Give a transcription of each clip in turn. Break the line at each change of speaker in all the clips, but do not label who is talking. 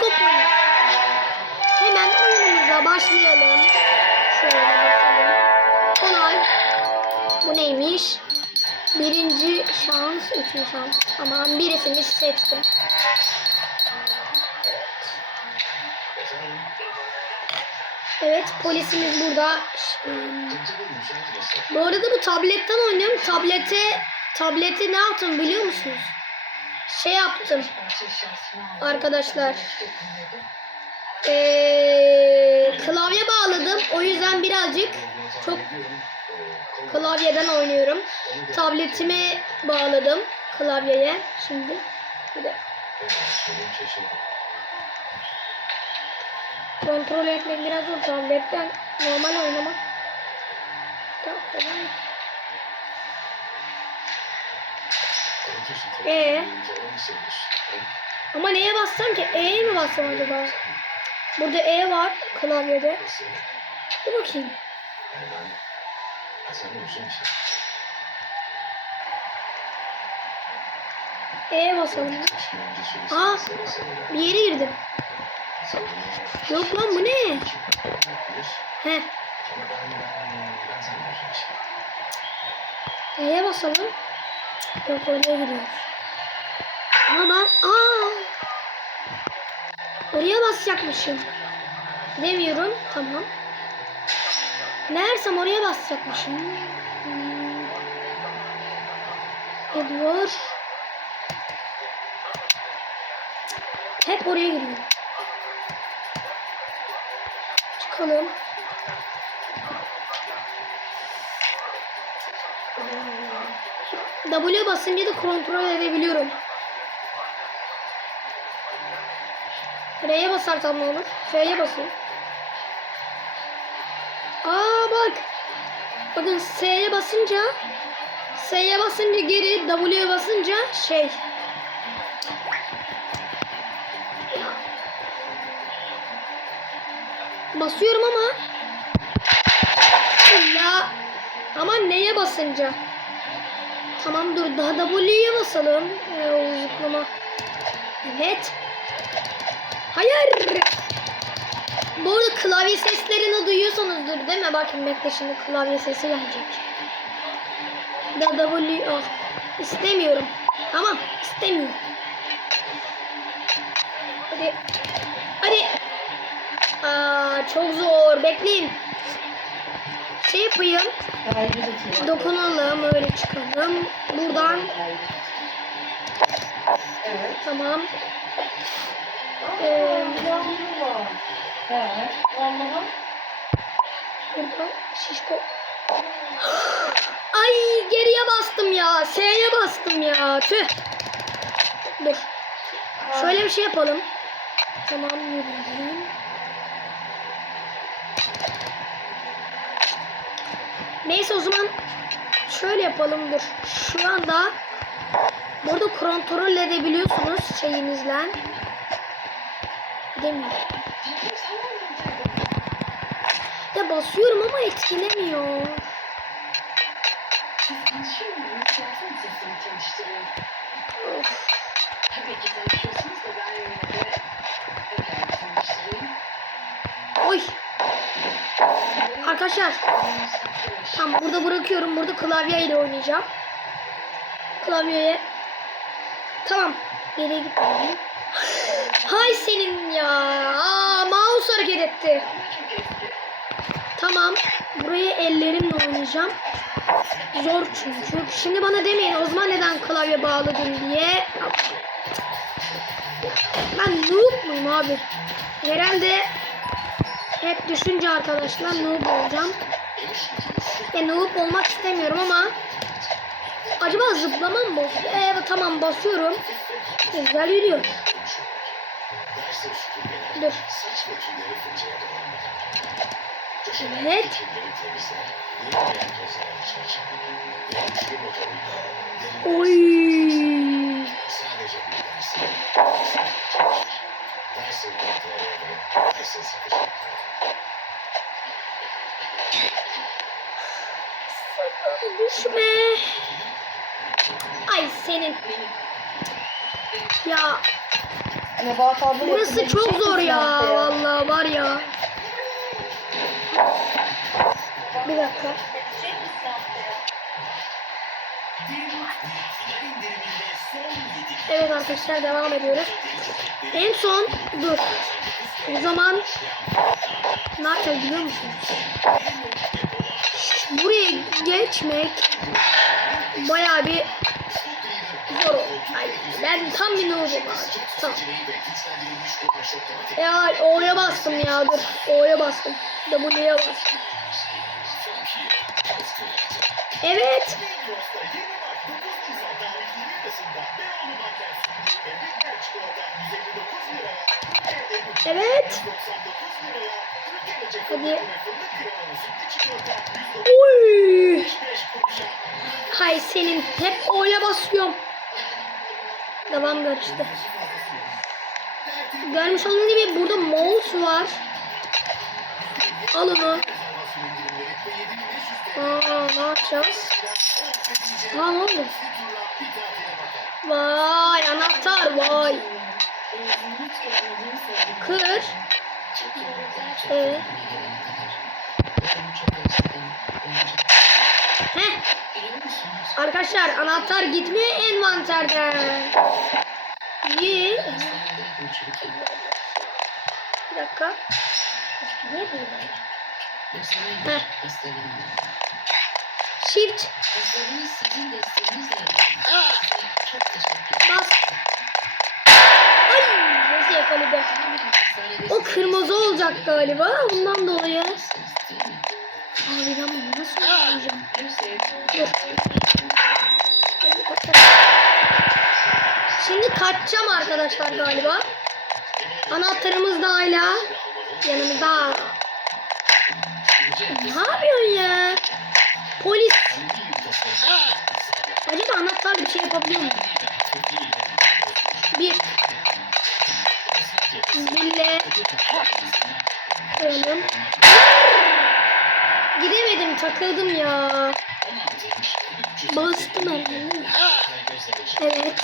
polis. Hemen oyunumuza başlayalım. Şöyle bakalım. Kolay. Bu neymiş? Birinci şans, üçüncü şans. Aman birisini seçtim. Evet polisimiz burada. Bu arada bu tabletten oynuyorum. Tablete tableti ne yaptım biliyor musunuz? Şey yaptım arkadaşlar. Ee, klavye bağladım. O yüzden birazcık çok klavyeden oynuyorum. Tabletimi bağladım klavyeye. Şimdi bir de kontrol etmek biraz zor. Tabletten normal oynamak daha Ee? Ama neye bassam ki? E'ye mi bassam acaba? Burada E var klavyede. Dur bakayım. E'ye basalım. Aa, bir yere girdim. Yok lan bu ne? He. E'ye basalım. Yok oraya gidiyoruz. Ama. Aa! Oraya basacakmışım. Demiyorum. Tamam. Meğersem oraya basacakmışım. Hmm. Ne diyor? Hep oraya giriyor. Çıkalım. W basınca da kontrol edebiliyorum. R'ye basarsam ne olur? F'ye basayım. Aa bak. Bakın S'ye basınca S'ye basınca geri W'ye basınca şey Basıyorum ama ya ama neye basınca? Tamam dur daha W'ye basalım. Ee, o zıplama. Evet. Hayır. Bu arada klavye seslerini duyuyorsanızdır değil mi? Bakın bekle şimdi klavye sesi gelecek. Da W ah, istemiyorum. Tamam istemiyorum. Hadi. Hadi. Aa, çok zor. Bekleyin. Şey yapayım. Dokunalım öyle çıkalım. Buradan
Evet.
tamam. Ee, şişko. Ay geriye bastım ya. S'ye bastım ya. Tüh. Dur. Şöyle bir şey yapalım. Tamam yürüyelim. Neyse o zaman şöyle yapalım dur. Şu anda burada kontrol edebiliyorsunuz şeyinizle. Demiyorum. Ya basıyorum ama etkilemiyor. Oy. Arkadaşlar tam burada bırakıyorum. Burada klavyeyle oynayacağım. Klavyeye. Tamam. Geriye gitmeyelim. Hay senin ya. Aa, mouse hareket etti. Tamam. Burayı ellerimle oynayacağım. Zor çünkü. Şimdi bana demeyin o zaman neden klavye bağladın diye. Ben noob muyum abi? Herhalde hep düşünce arkadaşlar noob olacağım. Ya noob olmak istemiyorum ama acaba zıplama mı bozuyor? Ee, tamam basıyorum. Güzel yürüyor. Dur. Evet. Oy. Düşme. Ay senin. Ya
Nebahat abla
Burası çok zor ya. Vallahi var ya. Bir dakika. Evet arkadaşlar devam ediyoruz. En son dur. O zaman ne yapacağız biliyor musunuz? Buraya geçmek bayağı bir zor. Ay, ben tam bir abi. Tamam. Ya O'ya bastım ya dur. O'ya bastım. W'ye bastım. Evet. Evet. Hadi. Uy. Hay senin hep O'ya basıyorum. Devamdır işte. Görmüş olduğunuz gibi burada mouse var. Al onu. Aa, ne yapacağız? Aa, ne oldu? Vay anahtar vay. Kır. Ee. Heh. Arkadaşlar anahtar gitmiyor envanterden. İyi. Bir dakika. Bas. Ay nasıl yakaladı? O kırmızı olacak galiba. Ondan dolayı. Abi ben bunu nasıl yapacağım? Dur. Şimdi kaçacağım arkadaşlar galiba. Anahtarımız da hala yanımızda. Ne yapıyorsun ya? Polis. Acaba anahtarla bir şey yapabiliyor mu? Bir. Bille. Koyalım. Gidemedim takıldım ya. Bastım herhalde. Evet.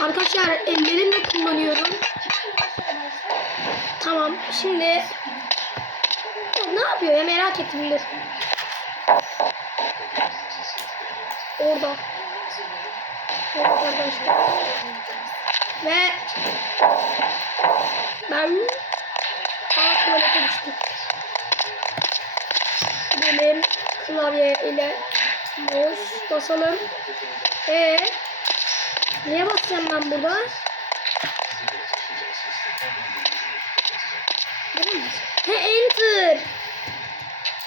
Arkadaşlar ellerimle kullanıyorum. Tamam şimdi ne yapıyor ya merak ettim dur. Orada. Evet arkadaşlar. Ve ben Aa tuvalete düştüm. Benim klavye ile mouse basalım. E Neye basacağım ben burada? He enter.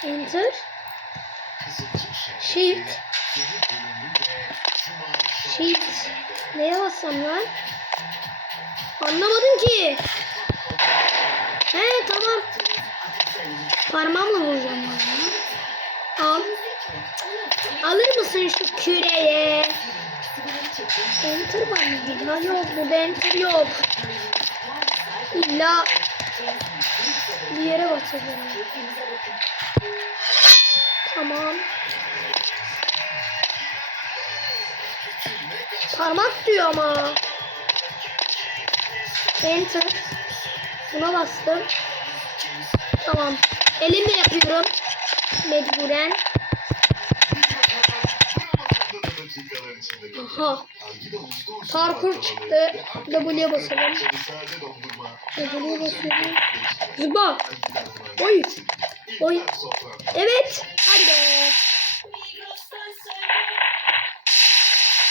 Enter. Shift. Shift. Neye bassam lan? Anlamadım ki. He tamam. Parmağımla vuracağım ben. Al. Alır mısın şu küreye? Enter var mı? Ha yok burada enter yok. İlla Bir yere basacağım. Tamam. Parmak diyor ama. Enter. Buna bastım. Tamam. Elimle yapıyorum. Mecburen. Aha. Parkur çıktı. W'ye basalım. W'ye basıyorum. Zıba. Oy. Oy. Evet. Hadi be.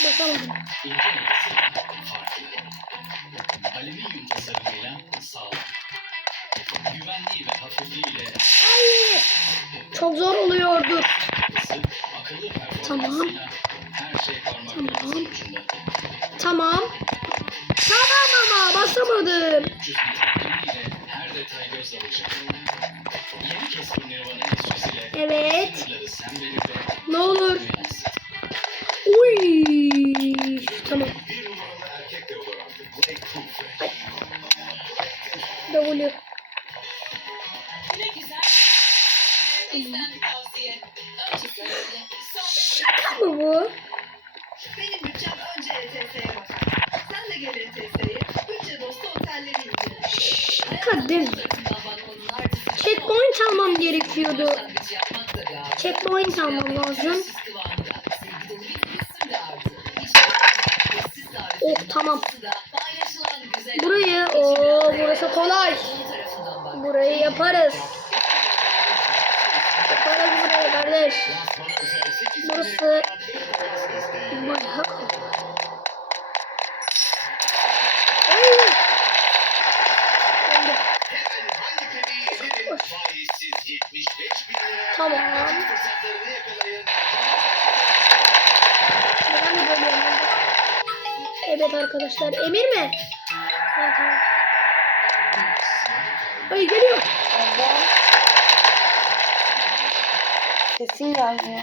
Bakalım.
Alüminyum tasarımıyla sağlam. Güvenliği ve hafifliğiyle
Ay. Çok zor oluyordu. Tamam. Tamam. Tamam. Tamam ama basamadım.
300 metreliğiyle her detay göz alıcı. Yeni keskin Nirvana endüstrisiyle
Evet. Ne olur. Uy. Tamam. Burayı, o burası kolay. Burayı yaparız. Yaparız burayı kardeş.
Lansmana özel 8
Burası bayağı kolay. Evet arkadaşlar. Emir mi? Tamam. Ay geliyor.
Allah. Sesin gelmiyor.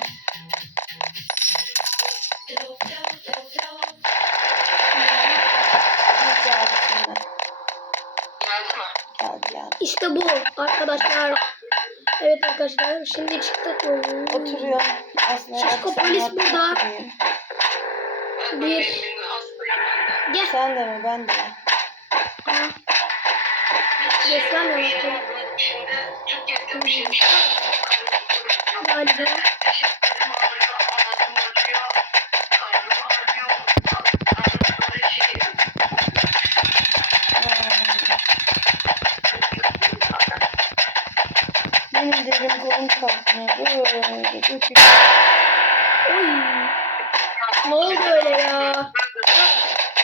İşte bu arkadaşlar. Evet arkadaşlar. Şimdi çıktık.
Oturuyor. Aslında
Şişko polis burada. Bir. Gel.
Sen de mi? Ben de.
Aa. Göstermiyor bakalım. Galiba.
Benim de elim kolum kalkmıyor. Böyle.
Oy. Ne oldu öyle ya?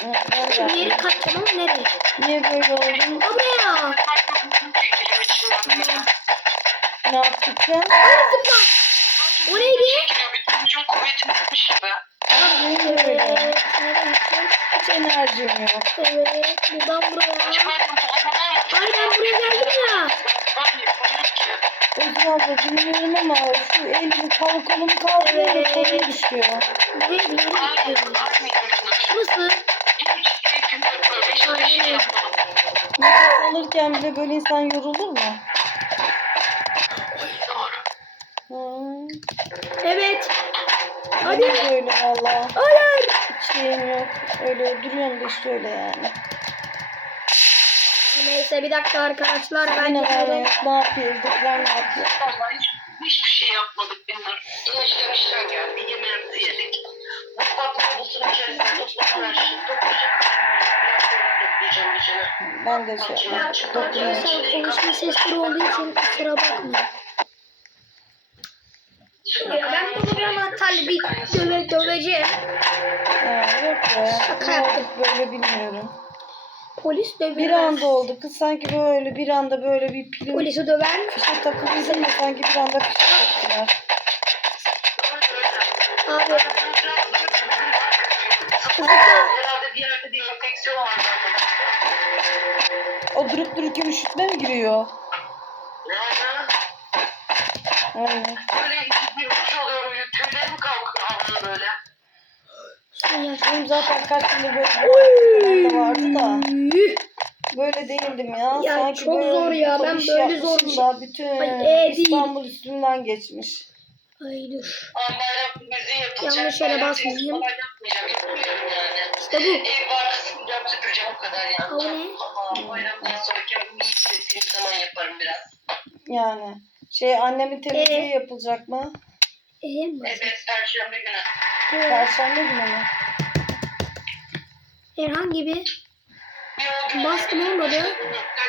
Evet,
kaçacağım ama nereye?
Niye böyle oldun?
Buraya.
Ne yaptık sen?
Ay zıpla. O neydi?
Benim de öyle.
Evet. Nereye gideceğiz?
Hiç enerjim yok.
Evet. Buradan buraya. Ay ben buraya geldim ya.
Özür abla bilmiyorum ama şu elimi kol kolumu kaldırıyor
Evet.
kolum düşüyor.
Buraya bir yere gidiyorum. Nasıl?
Nefes alırken bile böyle insan yorulur mu? Hı.
Evet.
Hadi.
Hadi.
Böyle valla.
Hayır.
Hiç şeyim yok. Öyle duruyorum da işte öyle yani.
Neyse bir dakika arkadaşlar ben
Yine var
gidiyorum.
ya, ne yapıyoruz? Ben ne yapıyor?
Vallahi hiç, hiçbir şey yapmadık bunlar. Enişten işten geldi. Yemeğimizi yedik. Mutfak dolabının içerisinde toplanan her şeyi toplayacağım.
Ben de şey.
Arkadaşlar konuşma sesleri olduğu için kusura bakmayın. Ya ben bunu bir anahtarla bir döve, döveceğim.
Ha, yok be.
Şaka
Ne
yaptım.
böyle bilmiyorum.
Polis döver.
Bir anda oldu. Kız sanki böyle bir anda böyle bir pilin
Polisi döver mi?
fişe takıldıysa da sanki bir anda fişe taktılar.
Abi
Herhalde
O durup dururken üşütme mi giriyor?
Yani
Aynen.
böyle bir duş alıyorum. Tüylerim kalkıyor havada böyle.
yaş.
Benim zaten kaç yıldır böyle bir vardı da. böyle değildim ya.
Ya
Sanki
çok
böyle
zor ya. Ben
iş
böyle zor bir şey-
bütün
Ay, e değil.
İstanbul üstünden geçmiş.
Ay dur. Yanlış yere basmayayım.
yani.
İşte bu.
Kadar
ne?
Ama bayramdan sonra kendimi iyi hissettiğim zaman yaparım biraz.
Yani şey annemin temizliği
Ee?
yapılacak mı?
Ee, mi?
Evet perşembe günü.
Ee,
Perşembe günü mü?
herhangi bir
Bir o gün.
Bastım olmadı.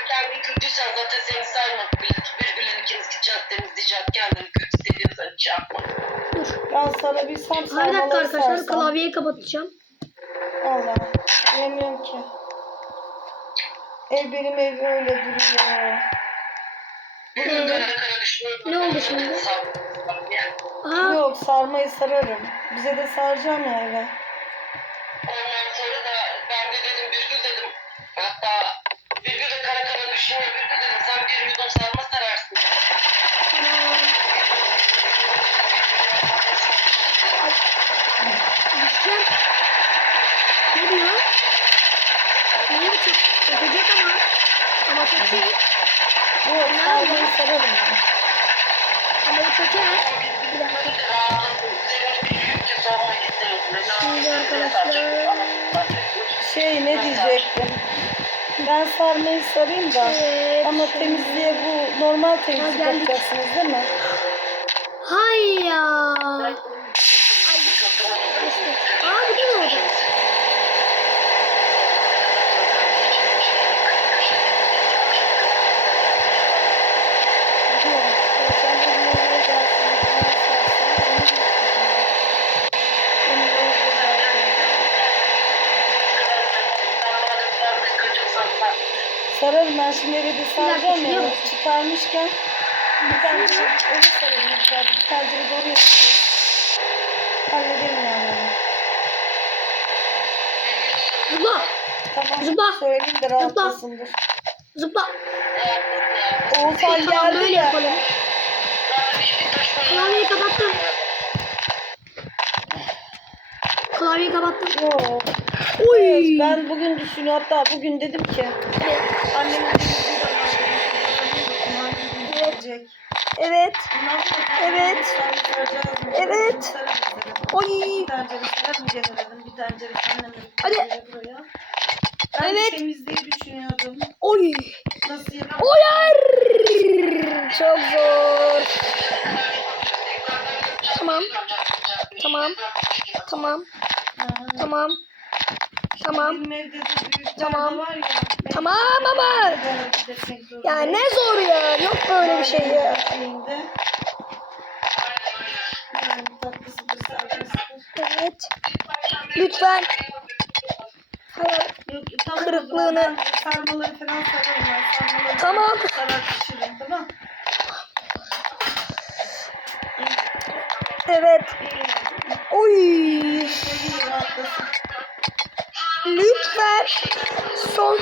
Kendini kötüysen zaten seni saymadık bile. Bir gülen ikimiz gideceğiz temizleyeceğiz. Kendini kötü hissediyorsan hiç yapma.
dur.
Ben sarabilsem
Ha, bir dakika
sarmaları
arkadaşlar
sarsam.
klavyeyi kapatacağım.
Allah. Bilemiyorum ki. Ev benim ev öyle duruyor.
Ne oldu şimdi? Aha
Yok sarmayı sararım. Bize de saracağım ya eve.
Çökecek.
Yok sarmayı sararım ben.
Ama bu çöker. Bir dakika. Şimdi arkadaşlar.
Şey ne diyecektim? Ben sarmayı sarayım da.
Evet.
Ama temizliğe bu normal temizlik yapacaksınız değil mi?
Hay ya. Ay. İşte. Aa bu da ne oldu?
Yok. Perşembe günü eve gelsin, bunlar sarsın, onu götürürüm. Onu da orada zaten. Eve de saracağım ya. Çıkarmışken bir eve sararım güzel. Bir tencere de oraya sararım. Hallederim yani.
Zıpla.
Tamam.
Zıpla.
Söyleyeyim de rahatlasındır.
Zıpla.
Oğuzhan
Tamam
geldi
böyle
de.
yapalım. Klavyeyi kapattım. Klavyeyi kapattım.
Yok.
Uy.
Ben bugün düşünüyorum hatta bugün dedim ki annemin
Evet. Evet. Evet. Evet. Oy.
Bir tencere saramayacaksın dedim. Bir tencere anneme bir
Hadi.
buraya. Ben
Evet.
temizliği düşünüyordum.
Oy.
Nasıl yapayım?
Oyar. Çok zor. Tamam. Tamam. Tamam. Tamam. Tamam.
Benim evde de büyük
Tamam.
tane var ya.
Tamam ama. Ya ne zor ya. Yok böyle bir şey ya.
Şeyinde. Yani tatlısıdır, sarmasıdır.
Evet. Lütfen. Hayır.
Yok, tamam,
Kırıklığını-
Ben sarmaları falan sararım ben. Sarmaları
Tamam.
sarar pişiririm tamam.
Evet. Oy.
Söyleyeyim rahatlasın.
Lütfen. Son.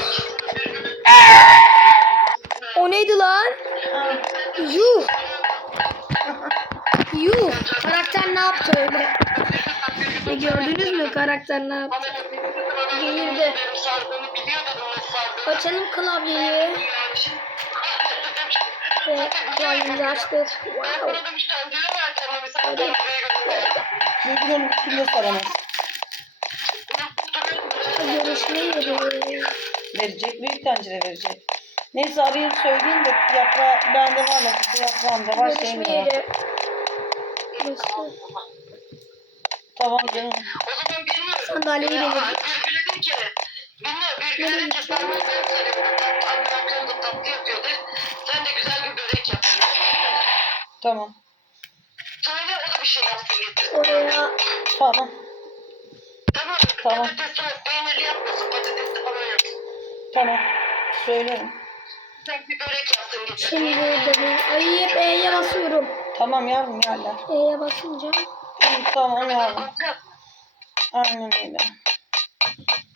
O neydi lan? Yuh. Yuh. Karakter ne yaptı öyle? E gördünüz mü karakter ne yaptı? Geğirdi. Açalım klavyeyi. Ve klavyemizi açtık. Wow.
Bana demiş tencere ver
Görüşmeyi
Verecek, büyük tencere verecek. Neyse arayayım söyleyeyim de yaprağı bende var nakısı yaprağım da var şeyim de var.
yeri. Burası.
Tamam canım.
O zaman bilmiyorum.
Sandalyeyi
Ya,
denedim.
Birgül dedim ki, bilmiyorum Birgül dedim ki sen ben sarıyorum. Annem da tatlı yapıyordu. Sen de güzel bir börek yap.
Tamam.
Söyle o da bir şey yapsın getir.
Oraya
Tamam.
Tamam.
Tamam.
Patatesli
Tamam. Söylerim.
Sen bir börek yapsın getir.
şimdi de bir... Ay hep E'ye basıyorum.
Tamam yavrum yerler.
E'ye basınca
İyi, tamam yavrum. Aynen öyle.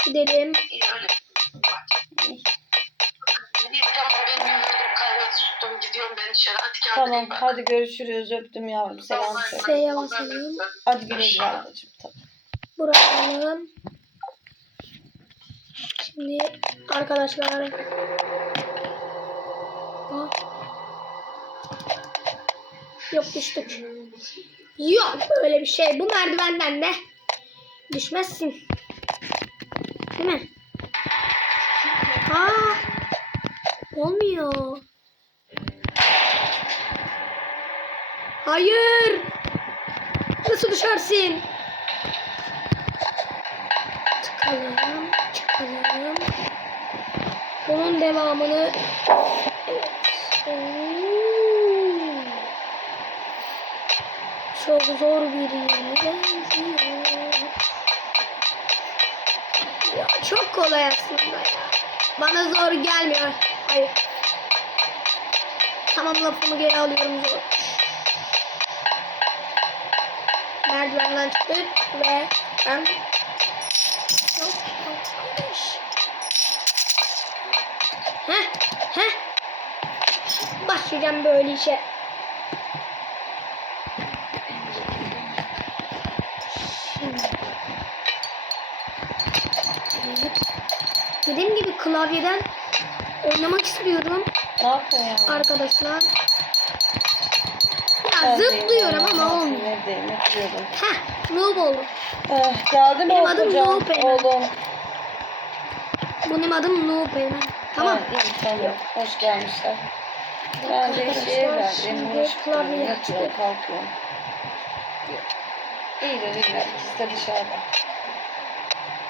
gidelim.
İyi öyle. İyi tamam ben yoruldum kahvaltı tuttum gidiyorum ben içeri hadi
görüşürüz öptüm yavrum selam söyle.
S'ye basalım.
Hadi güle güle ablacığım. Tamam.
Bırakalım. Şimdi arkadaşlar. Aa. Yok düştük. Yok öyle bir şey. Bu merdivenden de düşmezsin. Değil mi? Aa. Olmuyor. Hayır. Nasıl düşersin? Çıkalım, çıkalım. Bunun devamını evet. Çok zor bir. Ya çok kolay aslında ya. Bana zor gelmiyor. Hayır. Tamam lafımı geri alıyorum zor. Merdivenden çıktık ve ben Yok arkadaş. Heh, heh. Başlayacağım böyle işe. Dediğim gibi klavyeden oynamak istiyorum
Ne yapıyorsun ya?
arkadaşlar. Ya zıplıyorum ama olmuyor. Heh, noob oldum.
Eh, geldi mi
Benim adım? Noob Eymen.
Oğlum.
Benim adım Noob Eymen. Tamam.
Ha, iyi tamam. Hoş gelmişler. Ben de şeye Uğraşıp
klavye
duruyorum.
yaptık.
Yatıyorum, kalkıyorum. İyiler. İkisi de dışarıda.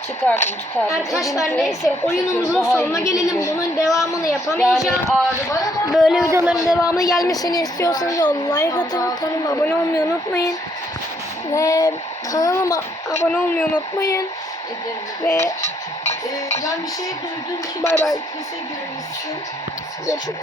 Çıkartın çıkartın.
Arkadaşlar
Elini
neyse oyunumuzun sonuna
iyi
gelelim.
gidiyor.
Bunun devamını
yani
yapamayacağım.
ama
Böyle videoların devamı gelmesini istiyorsanız o like atın. Kanalıma abone olmayı unutmayın. Ve kanalıma abone olmayı unutmayın.
ederim.
Ve
Ee, ben bir şey duydum ki
Bay bay. görüşürüz.